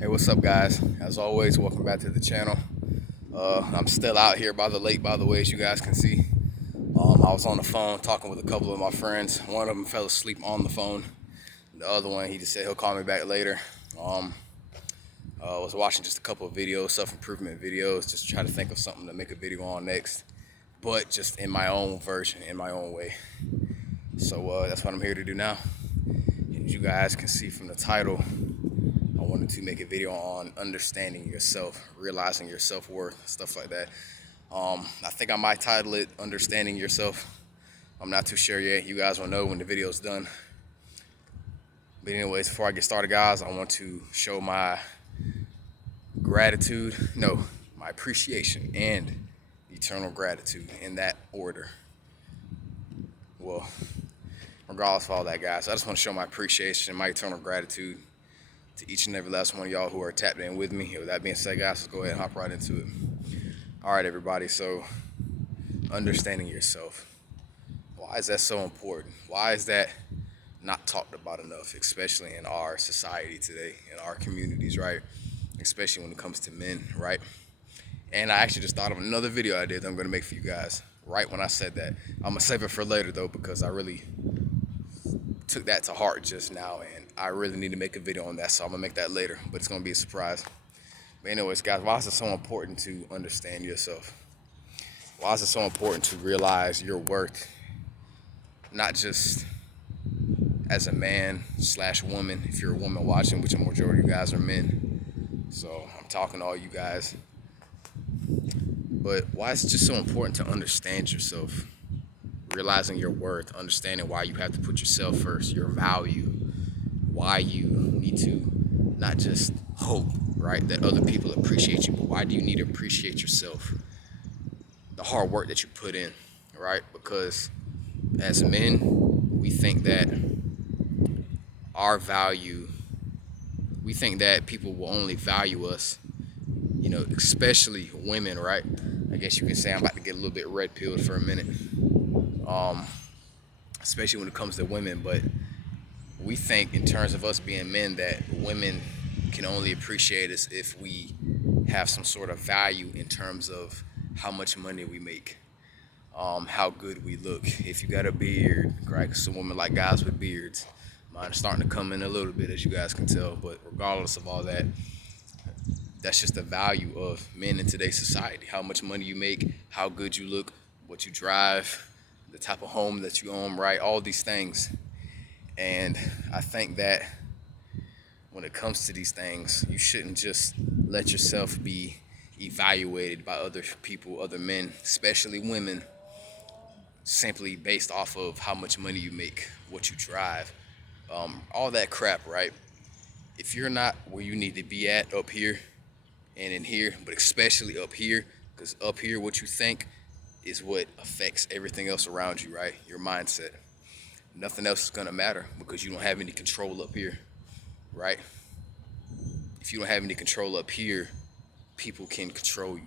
Hey, what's up, guys? As always, welcome back to the channel. I'm still out here by the lake, by the way, as you guys can see. I was on the phone talking with a couple of my friends. One of them fell asleep on the phone. The other one, he just said he'll call me back later. Um, I was watching just a couple of videos, self-improvement videos, just to try to think of something to make a video on next, but just in my own version, in my own way. So that's what I'm here to do now. And as you guys can see from the title, I wanted to make a video on understanding yourself, realizing your self-worth, stuff like that. I think I might title it Understanding Yourself. I'm not too sure yet. You guys will know when the video's done. But anyways, before I get started, guys, I want to show my gratitude, no, my appreciation and eternal gratitude in that order. Well, regardless of all that, guys, I just want to show my appreciation and my eternal gratitude to each and every last one of y'all who are tapped in with me. With that being said, guys, let's go ahead and hop right into it. All right, everybody, so understanding yourself. Why is that so important? Why is that not talked about enough, especially in our society today, in our communities, right? Especially when it comes to men, right? And I actually just thought of another video I did that I'm going to make for you guys right when I said that. I'm going to save it for later, though, because I really took that to heart just now, and I really need to make a video on that, so I'm going to make that later, but it's going to be a surprise. But anyways, guys, why is it so important to understand yourself? Why is it so important to realize your worth, not just as a man slash woman, if you're a woman watching, which a majority of you guys are men, so I'm talking to all you guys, but why is it just so important to understand yourself, realizing your worth, understanding why you have to put yourself first, your value, why you need to not just hope, right, that other people appreciate you, but why do you need to appreciate yourself? The hard work that you put in, right? Because as men, we think that our value, we think that people will only value us, especially women, right? I guess you can say I'm about to get a little bit red pilled for a minute, especially when it comes to women, but we think in terms of us being men that women can only appreciate us if we have some sort of value in terms of how much money we make, how good we look. If you got a beard, right? Because some women like guys with beards. Mine is starting to come in a little bit, as you guys can tell. But regardless of all that, that's just the value of men in today's society. How much money you make, how good you look, what you drive, the type of home that you own, right? All these things. And I think that when it comes to these things, you shouldn't just let yourself be evaluated by other people, other men, especially women, simply based off of how much money you make, what you drive, all that crap, right? If you're not where you need to be at up here and in here, but especially up here, because up here, what you think is what affects everything else around you, right? Your mindset. Nothing else is gonna matter because you don't have any control up here, right? If you don't have any control up here, people can control you.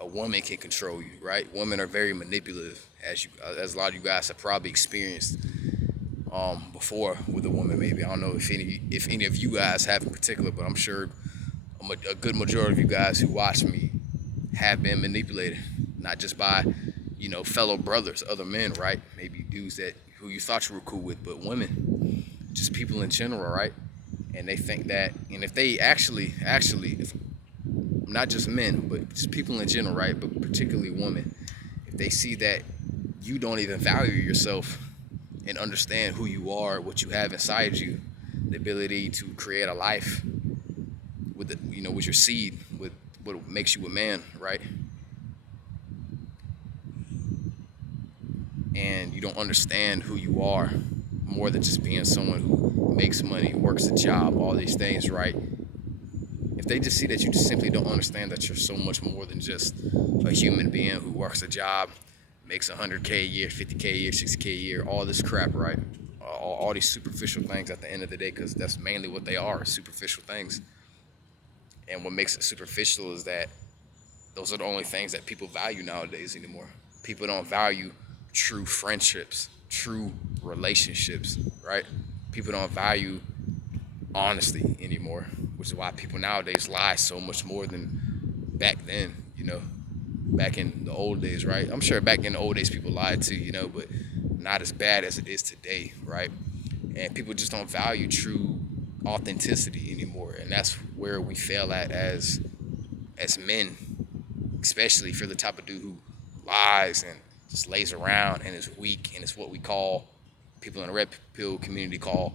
A woman can control you, right? Women are very manipulative, as a lot of you guys have probably experienced before with a woman. Maybe I don't know if any of you guys have in particular, but I'm sure a good majority of you guys who watch me have been manipulated, not just by fellow brothers, other men, right? Maybe dudes that who you thought you were cool with, but women, just people in general, right? And they think that, and if they actually, if not just men, but just people in general, right? But particularly women, if they see that you don't even value yourself and understand who you are, what you have inside you, the ability to create a life with with your seed, with what makes you a man, right? And you don't understand who you are more than just being someone who makes money, works a job, all these things, right? If they just see that you just simply don't understand that you're so much more than just a human being who works a job, makes 100K a year, 50K a year, 60K a year, all this crap, right? All these superficial things at the end of the day, because that's mainly what they are, superficial things. And what makes it superficial is that those are the only things that people value nowadays anymore. People don't value true friendships, true relationships, right? People don't value honesty anymore, which is why people nowadays lie so much more than back then, back in the old days, right? I'm sure back in the old days people lied too, but not as bad as it is today, right? And people just don't value true authenticity anymore, and that's where we fail at as men, especially if you're the type of dude who lies and just lays around and is weak, and it's what we call, people in the red pill community call,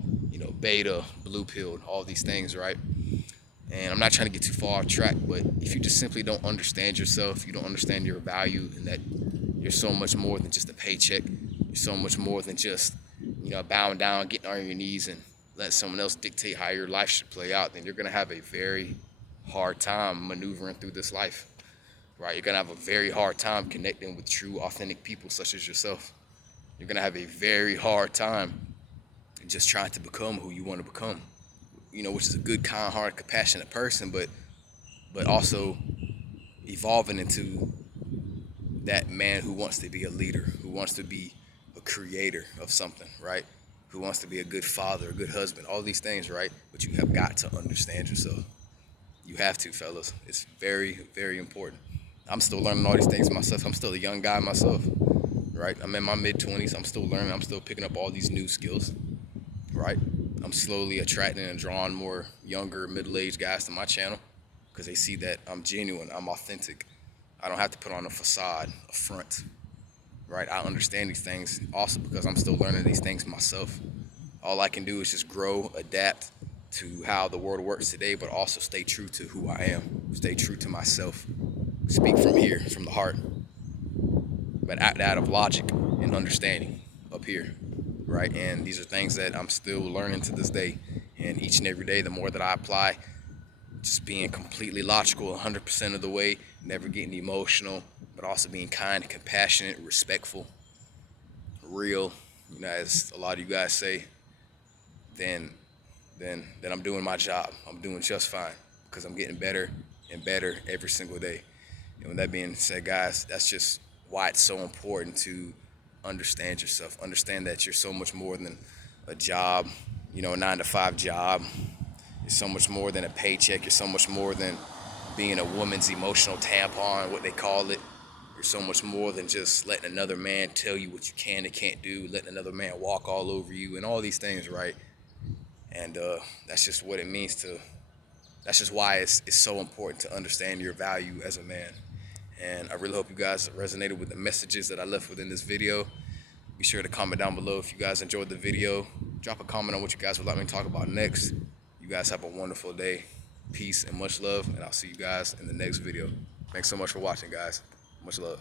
beta, blue pill, all these things, right? And I'm not trying to get too far off track, but if you just simply don't understand yourself, you don't understand your value, and that you're so much more than just a paycheck, you're so much more than just, bowing down, getting on your knees, and letting someone else dictate how your life should play out, then you're gonna have a very hard time maneuvering through this life, right? You're gonna have a very hard time connecting with true, authentic people such as yourself. You're gonna have a very hard time just trying to become who you want to become, which is a good, kind, hearted, compassionate person, but also evolving into that man who wants to be a leader, who wants to be a creator of something, right? Who wants to be a good father, a good husband, all these things, right? But you have got to understand yourself. You have to, fellas. It's very, very important. I'm still learning all these things myself. I'm still a young guy myself, right? I'm in my mid-20s. I'm still learning. I'm still picking up all these new skills, right? I'm slowly attracting and drawing more younger, middle-aged guys to my channel because they see that I'm genuine, I'm authentic. I don't have to put on a facade, a front, right? I understand these things also because I'm still learning these things myself. All I can do is just grow, adapt to how the world works today, but also stay true to who I am, stay true to myself, speak from here, from the heart, but act out of logic and understanding up here, right? And these are things that I'm still learning to this day. And each and every day, the more that I apply, just being completely logical 100% of the way, never getting emotional, but also being kind, compassionate, respectful, real, as a lot of you guys say, then I'm doing my job. I'm doing just fine because I'm getting better and better every single day. And with that being said, guys, that's just why it's so important to understand yourself. Understand that you're so much more than a job, a 9-to-5 job. You're so much more than a paycheck. You're so much more than being a woman's emotional tampon, what they call it. You're so much more than just letting another man tell you what you can and can't do, letting another man walk all over you, and all these things, right? And that's just what it means to, that's just why it's so important to understand your value as a man. And I really hope you guys resonated with the messages that I left within this video. Be sure to comment down below if you guys enjoyed the video. Drop a comment on what you guys would like me to talk about next. You guys have a wonderful day. Peace and much love, and I'll see you guys in the next video. Thanks so much for watching, guys. Much love.